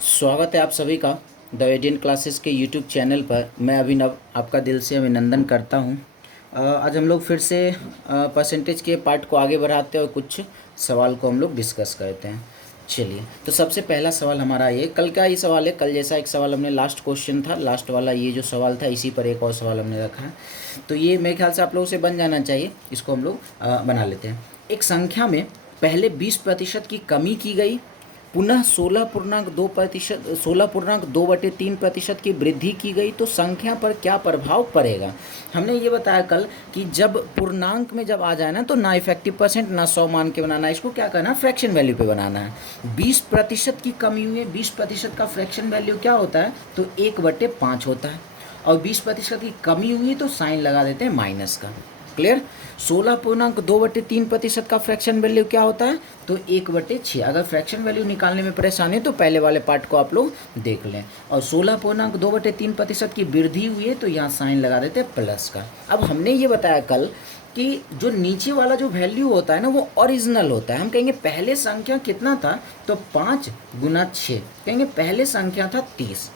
स्वागत है आप सभी का द एडियन क्लासेस के यूट्यूब चैनल पर। मैं अभिनव आपका दिल से अभिनंदन करता हूं। आज हम लोग फिर से परसेंटेज के पार्ट को आगे बढ़ाते हैं और कुछ सवाल को हम लोग डिस्कस करते हैं। चलिए, तो सबसे पहला सवाल हमारा ये कल का ही सवाल है। कल जैसा एक सवाल हमने लास्ट क्वेश्चन था, लास्ट वाला ये जो सवाल था, इसी पर एक और सवाल हमने रखा है। तो ये मेरे ख्याल से आप लोगों से बन जाना चाहिए। इसको हम लोग बना लेते हैं। एक संख्या में पहले 20% की कमी की गई, पुनः 16.2% की वृद्धि की गई, तो संख्या पर क्या प्रभाव पड़ेगा। हमने ये बताया कल कि जब पूर्णांक में जब आ जाए ना, तो ना इफेक्टिव परसेंट ना 100 मान के बनाना है, इसको क्या करना है, फ्रैक्शन वैल्यू पे बनाना है। 20% की कमी हुई है, 20% का फ्रैक्शन वैल्यू क्या होता है, तो 1/5 होता है। और 20% की कमी हुई तो साइन लगा देते हैं माइनस का। क्लियर। 16.2/3% का फ्रैक्शन वैल्यू क्या होता है, तो 1/6। अगर फ्रैक्शन वैल्यू निकालने में परेशानी है तो पहले वाले पार्ट को आप लोग देख लें। और 16.2/3% की वृद्धि हुई है तो यहाँ साइन लगा देते हैं प्लस का। अब हमने ये बताया कल कि जो नीचे वाला जो वैल्यू होता है ना, वो ओरिजिनल होता है। हम कहेंगे पहले संख्या कितना था, तो 5 × 6, कहेंगे पहले संख्या था 30।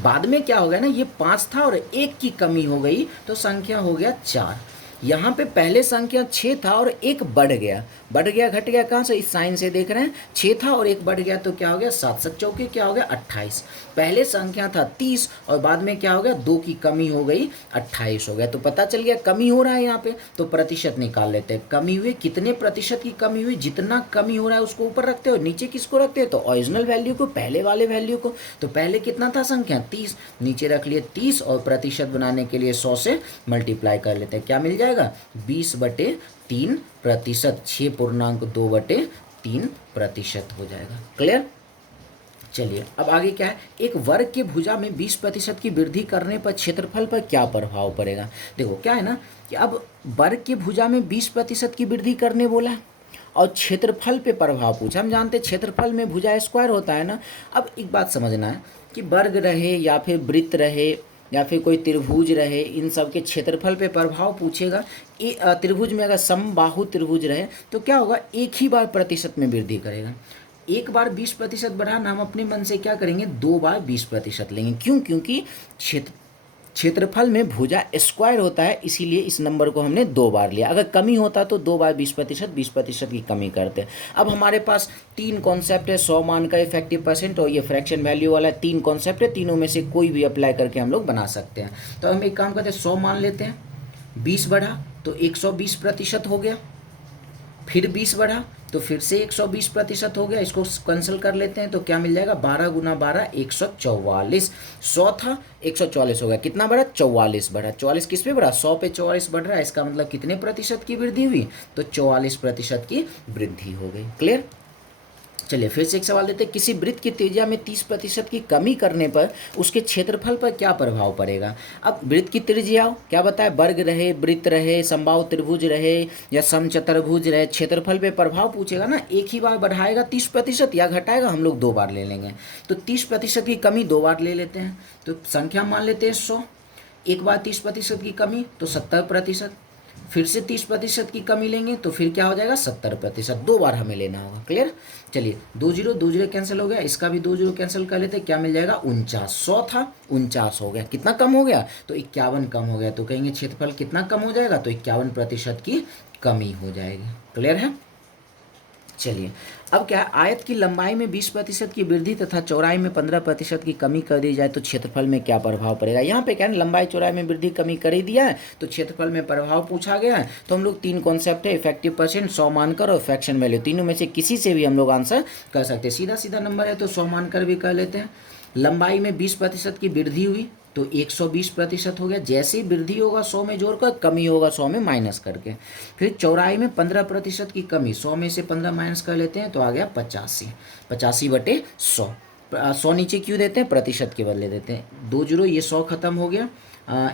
बाद में क्या हो गया ना, ये 5 था और 1 की कमी हो गई तो संख्या हो गया 4। यहाँ पे पहले संख्या 6 था और 1 बढ़ गया, घट गया कहाँ से, इस साइन से देख रहे हैं। 6 था और 1 बढ़ गया तो क्या हो गया, 7 7 चौके क्या हो गया, 28। पहले संख्या था 30 और बाद में क्या हो गया, 2 की कमी हो गई, 28 हो गया। तो पता चल गया कमी हो रहा है यहाँ पे, तो प्रतिशत निकाल लेते हैं। कमी हुई, कितने प्रतिशत की कमी हुई, जितना कमी हो रहा है उसको ऊपर रखते हो, नीचे किसको रखते हो, तो ओरिजिनल वैल्यू को, पहले वाले वैल्यू को। तो पहले कितना था संख्या, 30, नीचे रख लिए 30 और प्रतिशत बनाने के लिए 100 से मल्टीप्लाई कर लेते हैं। क्या मिल जाएगा, 20/3%, 6.2/3% हो जाएगा। क्लियर। चलिए, अब आगे क्या है, एक वर्ग के भुजा में 20% की वृद्धि करने पर क्षेत्रफल पर क्या प्रभाव पड़ेगा। देखो क्या है ना, कि अब वर्ग के भुजा में 20% की वृद्धि करने बोला है और क्षेत्रफल पे प्रभाव पूछा। हम जानते हैं क्षेत्रफल में भुजा स्क्वायर होता है ना। अब एक बात समझना है कि वर्ग रहे या फिर वृत्त रहे या फिर कोई त्रिभुज रहे, इन सब के क्षेत्रफल पे प्रभाव पूछेगा। त्रिभुज में अगर समबाहु त्रिभुज रहे तो क्या होगा, एक ही बार प्रतिशत में वृद्धि करेगा। एक बार 20% बढ़ाना, हम अपने मन से क्या करेंगे, 2 बार 20% लेंगे। क्यों, क्योंकि क्षेत्रफल में भुजा स्क्वायर होता है, इसीलिए इस नंबर को हमने 2 बार लिया। अगर कमी होता तो 2 बार 20% की कमी करते। अब हमारे पास 3 कॉन्सेप्ट है, 100 मान का इफेक्टिव परसेंट और ये फ्रैक्शन वैल्यू वाला 3 कॉन्सेप्ट है। तीनों में से कोई भी अप्लाई करके हम लोग बना सकते हैं। तो हम एक काम करते हैं, 100 मान लेते हैं, 20 बढ़ा तो 120% हो गया, फिर 20 बढ़ा तो फिर से 120% हो गया। इसको कैंसिल कर लेते हैं तो क्या मिल जाएगा, 12 × 12 144। 100 था 144 हो गया, कितना बढ़ा, 44 बढ़ा। 44 किस पे बढ़ा, 100 पे 44 बढ़ रहा है। इसका मतलब कितने प्रतिशत की वृद्धि हुई, तो 44% की वृद्धि हो गई। क्लियर। चलिए फिर से एक सवाल देते हैं, किसी वृत्त की त्रिज्या में 30% की कमी करने पर उसके क्षेत्रफल पर क्या प्रभाव पड़ेगा। अब वृत्त की त्रिज्या क्या बताए, वर्ग रहे, वृत्त रहे, समबाहु त्रिभुज रहे या समचतुर्भुज रहे, क्षेत्रफल पे प्रभाव पूछेगा ना। एक ही बार बढ़ाएगा 30% या घटाएगा, हम लोग 2 बार ले लेंगे। तो 30% की कमी 2 बार ले लेते हैं, तो संख्या मान लेते हैं 100। एक बार 30% की कमी तो 70%, फिर से 30% की कमी लेंगे तो फिर क्या हो जाएगा, 70%। 2 बार हमें लेना होगा। क्लियर। चलिए, 2 जीरो 2 जीरो कैंसिल हो गया, इसका भी 2 जीरो कैंसिल कर लेते हैं। क्या मिल जाएगा, 49। 100 था 49 हो गया, कितना कम हो गया, तो 51 कम हो गया। तो कहेंगे क्षेत्रफल कितना कम हो जाएगा, तो 51% की कमी हो जाएगी। क्लियर है। चलिए, अब क्या है, आयत की लंबाई में 20% की वृद्धि तथा चौड़ाई में 15% की कमी कर दी जाए तो क्षेत्रफल में क्या प्रभाव पड़ेगा। यहाँ पे क्या है, लंबाई चौड़ाई में वृद्धि कमी कर ही दिया है तो क्षेत्रफल में प्रभाव पूछा गया है। तो हम लोग 3 कॉन्सेप्ट है, इफेक्टिव परसेंट, 100 मानकर और फ्रैक्शन वैल्यू, तीनों में से किसी से भी हम लोग आंसर कर सकते हैं। सीधा सीधा नंबर है तो 100 मानकर भी कर लेते हैं। लंबाई में 20% की वृद्धि हुई तो 120% हो गया। जैसे ही वृद्धि होगा 100 में जोड़कर, कमी होगा 100 में माइनस करके। फिर चौड़ाई में 15% की कमी, 100 में से 15 माइनस कर लेते हैं तो आ गया 85। 85/100। 100 नीचे क्यों देते हैं, प्रतिशत के बदले देते हैं। 2 जीरो, ये 100 खत्म हो गया।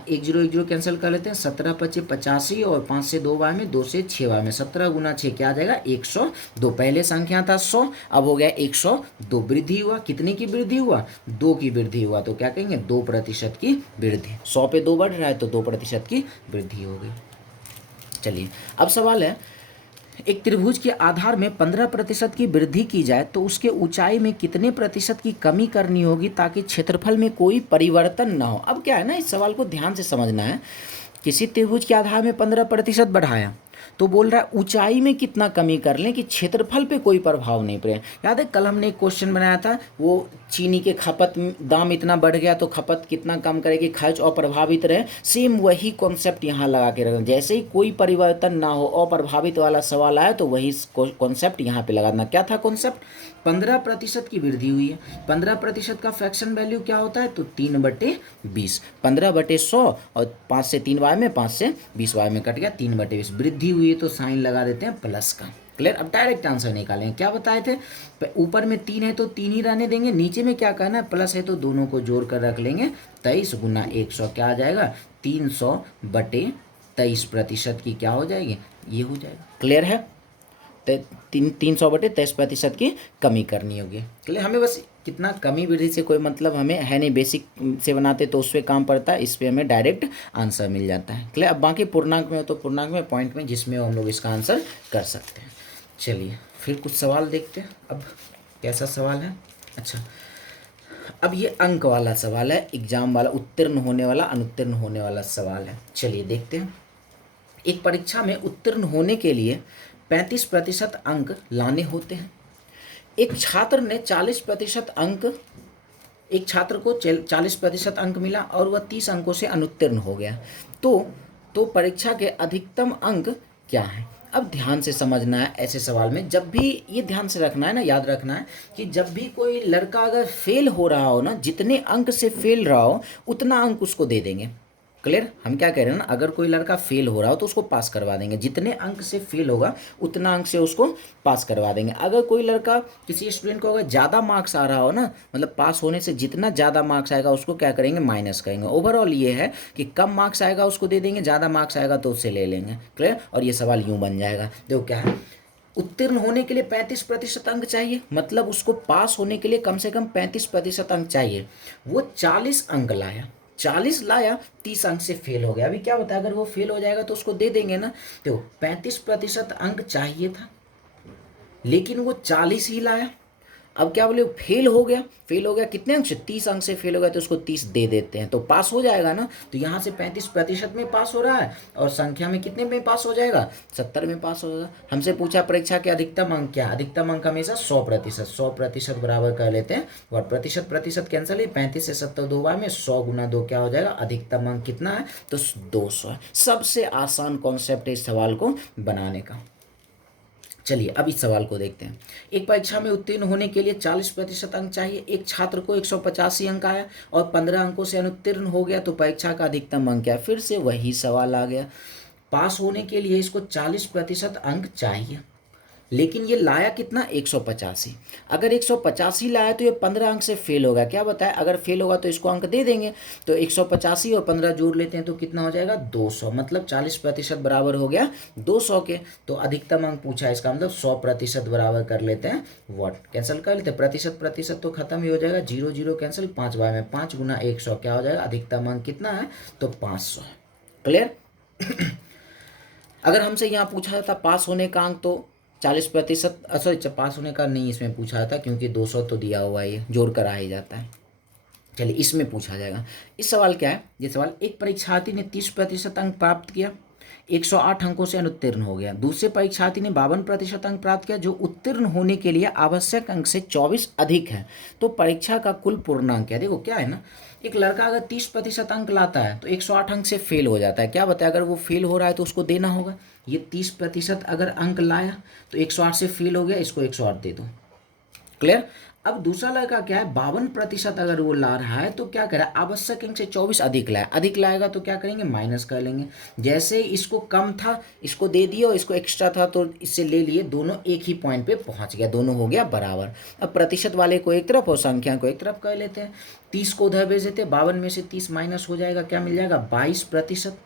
1 जीरो 1 जीरो कैंसिल कर लेते हैं। 17 × 5 = 85 और 5 से 2 बार में, 2 से 6 बार में, 17 × 6 क्या आ जाएगा, 102। पहले संख्या था 100, अब हो गया 102। वृद्धि हुआ, कितने की वृद्धि हुआ, 2 की वृद्धि हुआ। तो क्या कहेंगे, 2% की वृद्धि। 100 पे 2 बढ़ रहा है तो 2% की वृद्धि हो गई। चलिए, अब सवाल है एक त्रिभुज के आधार में 15% की वृद्धि की जाए तो उसके ऊंचाई में कितने प्रतिशत की कमी करनी होगी ताकि क्षेत्रफल में कोई परिवर्तन ना हो। अब क्या है ना, इस सवाल को ध्यान से समझना है। किसी त्रिभुज के आधार में 15% बढ़ाया तो बोल रहा है ऊंचाई में कितना कमी कर लें कि क्षेत्रफल पे कोई प्रभाव नहीं पड़े। याद है कल हमने एक क्वेश्चन बनाया था, वो चीनी के खपत दाम इतना बढ़ गया तो खपत कितना कम करेगी, खर्च अप्रभावित रहे। सेम वही कॉन्सेप्ट यहाँ लगा के रखना, जैसे ही कोई परिवर्तन ना हो अप्रभावित वाला सवाल आया तो वही कॉन्सेप्ट यहाँ पे लगाना। क्या था कॉन्सेप्ट? 15% की वृद्धि हुई है, 15% का फ्रैक्शन वैल्यू क्या होता है तो 3/20, 15/100 और 5 से 3 वाय में 5 से 20 वाय में कट गया 3/20। वृद्धि हुई है तो साइन लगा देते हैं प्लस का। क्लियर? अब डायरेक्ट आंसर निकालेंगे। क्या बताए थे? ऊपर में 3 है तो 3 ही रहने देंगे, नीचे में क्या करना है प्लस है तो दोनों को जोड़ कर रख लेंगे। 23 गुना 100 क्या आ जाएगा 300/23% की क्या हो जाएगी, ये हो जाएगा। क्लियर है? 300/23% की कमी करनी होगी। क्लियर? हमें बस कितना कमी वृद्धि से कोई मतलब हमें है नहीं, बेसिक से बनाते तो उस पर काम पड़ता है, इस पर हमें डायरेक्ट आंसर मिल जाता है। क्लियर? अब बाकी पूर्णांक में हो तो पूर्णांक में, पॉइंट में, जिसमें हम लोग इसका आंसर कर सकते हैं। चलिए फिर कुछ सवाल देखते हैं। अब कैसा सवाल है? अच्छा, अब ये अंक वाला सवाल है, एग्जाम वाला, उत्तीर्ण होने वाला अनुत्तीर्ण होने वाला सवाल है। चलिए देखते हैं। एक परीक्षा में उत्तीर्ण होने के लिए 35% अंक लाने होते हैं। एक छात्र ने 40% अंक, एक छात्र को 40% अंक मिला और वह 30 अंकों से अनुत्तीर्ण हो गया। तो परीक्षा के अधिकतम अंक क्या है? अब ध्यान से समझना है ऐसे सवाल में। जब भी ये ध्यान से रखना है ना, याद रखना है कि जब भी कोई लड़का अगर फेल हो रहा हो ना, जितने अंक से फेल रहा हो उतना अंक उसको दे देंगे। क्लियर? हम क्या कह रहे हैं ना, अगर कोई लड़का फेल हो रहा हो तो उसको पास करवा देंगे, जितने अंक से फेल होगा उतना अंक से उसको पास करवा देंगे। अगर कोई लड़का, किसी स्टूडेंट को अगर ज़्यादा मार्क्स आ रहा हो ना, मतलब पास होने से जितना ज़्यादा मार्क्स आएगा उसको क्या करेंगे, माइनस करेंगे। ओवरऑल ये है कि कम मार्क्स आएगा उसको दे देंगे, ज़्यादा मार्क्स आएगा तो उससे ले लेंगे। क्लियर? और ये सवाल यूँ बन जाएगा। देखो क्या है, उत्तीर्ण होने के लिए 35% अंक चाहिए, मतलब उसको पास होने के लिए कम से कम 35% अंक चाहिए। वो 40 अंक लाया, 40 लाया, 30 अंक से फेल हो गया। अभी क्या होता है, अगर वो फेल हो जाएगा तो उसको दे देंगे ना। तो 35% अंक चाहिए था लेकिन वो 40 ही लाया। अब क्या बोले, फेल हो गया। फेल हो गया कितने अंक से, 30 अंक से फेल हो गया तो उसको 30 दे देते हैं तो पास हो जाएगा ना। तो यहाँ से 35% में पास हो रहा है और संख्या में कितने में पास हो जाएगा, 70 में पास हो जाएगा। हमसे पूछा परीक्षा के अधिकतम अंक क्या? अधिकतम अंक हमेशा 100%, 100% बराबर कर लेते हैं और प्रतिशत प्रतिशत कैंसिल है, 35 से 70 दो बार में 100 गुना 2 क्या हो जाएगा, अधिकतम अंक कितना है तो 200 है। सबसे आसान कॉन्सेप्ट है इस सवाल को बनाने का। चलिए अब इस सवाल को देखते हैं। एक परीक्षा में उत्तीर्ण होने के लिए 40% अंक चाहिए। एक छात्र को 185 अंक आया और 15 अंकों से अनुत्तीर्ण हो गया तो परीक्षा का अधिकतम अंक क्या है? फिर से वही सवाल आ गया। पास होने के लिए इसको 40% अंक चाहिए लेकिन ये लाया कितना, 185। अगर 185 लाया तो ये 15 अंक से फेल होगा। क्या बताया, अगर फेल होगा तो इसको अंक दे देंगे। तो 185 और 15 जोड़ लेते हैं तो कितना हो जाएगा, 200। मतलब 40% बराबर हो गया 200 के। तो अधिकतम अंक पूछा है, इसका मतलब 100% बराबर कर लेते हैं। व्हाट कैंसिल कर लेते हैं, प्रतिशत प्रतिशत तो खत्म ही हो जाएगा, 0 0 कैंसिल, 5 बार में 5 गुना 100 क्या हो जाएगा, अधिकतम अंक कितना है तो 500 है। क्लियर? अगर हमसे यहाँ पूछा जाता पास होने का अंक तो 40%, सॉरी पास होने का नहीं इसमें पूछा जाता क्योंकि 200 तो दिया हुआ है, ये जोड़ कर आ ही जाता है। चलिए इसमें पूछा जाएगा। इस सवाल क्या है, ये सवाल, एक परीक्षार्थी ने 30% अंक प्राप्त किया, 108 अंकों से अनुत्तीर्ण हो गया। दूसरे परीक्षार्थी ने 52% अंक प्राप्त किया जो उत्तीर्ण होने के लिए आवश्यक अंक से 24 अधिक है। तो परीक्षा का कुल पूर्णांक है। देखो क्या है ना, एक लड़का अगर 30% अंक लाता है तो 108 अंक से फेल हो जाता है। क्या बताया, अगर वो फेल हो रहा है तो उसको देना होगा। ये 30% अगर अंक लाया तो 108 से फेल हो गया, इसको 108 दे दो। क्लियर? अब दूसरा लड़का क्या है, 52% अगर वो ला रहा है तो क्या करें, आवश्यक अंक से 24 अधिक लाए, अधिक लाएगा तो क्या करेंगे, माइनस कर लेंगे। जैसे इसको कम था इसको दे दिया और इसको एक्स्ट्रा था तो इससे ले लिए, दोनों एक ही पॉइंट पे पहुंच गया, दोनों हो गया बराबर। अब प्रतिशत वाले को एक तरफ और संख्या को एक तरफ कर लेते हैं। 30 को उधर भेज देते हैं, 52 में से 30 माइनस हो जाएगा, क्या मिल जाएगा 22%।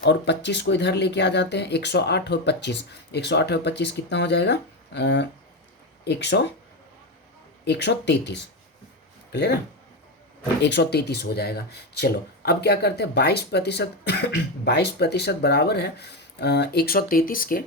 और 25 को इधर लेके आ जाते हैं, 108 और 25, 108 और 25 कितना हो जाएगा, 133। क्लियर है, 133 हो जाएगा। चलो अब क्या करते हैं, 22% 22% बराबर है 133 के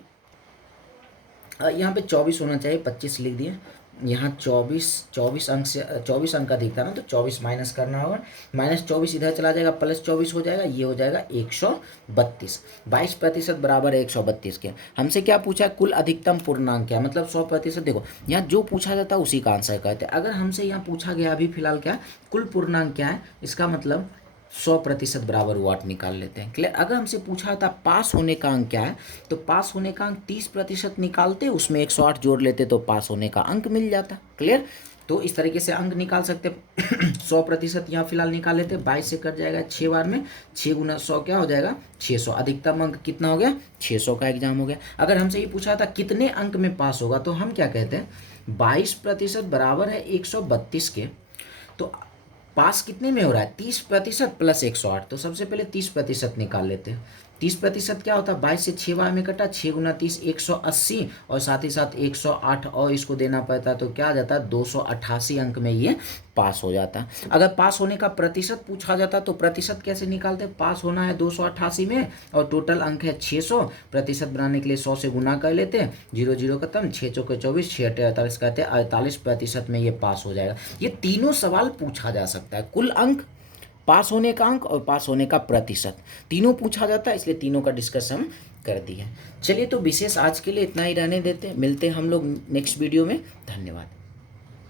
यहाँ पे 24 होना चाहिए, 25 लिख दिए। यहाँ 24 अंक से 24 अंक का दिखता ना, तो 24 माइनस करना होगा। -24 इधर चला जाएगा, +24 हो जाएगा, ये हो जाएगा 132। 22% बराबर है 132 के। हमसे क्या पूछा, कुल अधिकतम पूर्णांक क्या है, मतलब 100%। देखो यहाँ जो पूछा जाता है उसी का आंसर कहते हैं। अगर हमसे यहाँ पूछा गया अभी फिलहाल क्या, कुल पूर्णांक क्या है, इसका मतलब 100% बराबर वाट निकाल लेते हैं। क्लियर। अगर हमसे पूछा था पास होने का अंक क्या है, तो पास होने का अंक 30% निकालते, उसमें 108 जोड़ लेते तो पास होने का अंक मिल जाता। क्लियर। तो इस तरीके से अंक निकाल सकते। 100% यहाँ फिलहाल निकाल लेते, 22 से कट जाएगा 6 बार में, 6 गुना 100 क्या हो जाएगा 600। अधिकतम अंक कितना हो गया, 600 का एग्जाम हो गया। अगर हमसे ये पूछा था कितने अंक में पास होगा, तो हम क्या कहते हैं, 22% बराबर है 132 के। तो पास कितने में हो रहा है, 30% प्लस 108। तो सबसे पहले 30% निकाल लेते हैं। 30% क्या होता है, 22 से 6 बार में कटा, 6 गुना 30 180, और साथ ही साथ 108 और इसको देना पड़ता है, तो क्या आ जाता है 288 अंक में ये पास हो जाता है। अगर पास होने का प्रतिशत पूछा जाता तो प्रतिशत कैसे निकालते, पास होना है 288 में और टोटल अंक है 600, प्रतिशत बनाने के लिए 100 से गुना कर लेते हैं, 0 0 खत्म, 6 चौके 24, 6 8 48 कहते हैं 48% में ये पास हो जाएगा। ये तीनों सवाल पूछा जा सकता है, कुल अंक, पास होने का अंक और पास होने का प्रतिशत, तीनों पूछा जाता है, इसलिए तीनों का डिस्कस हम कर दिए। चलिए तो विशेष आज के लिए इतना ही रहने देते हैं, मिलते हैं हम लोग नेक्स्ट वीडियो में। धन्यवाद।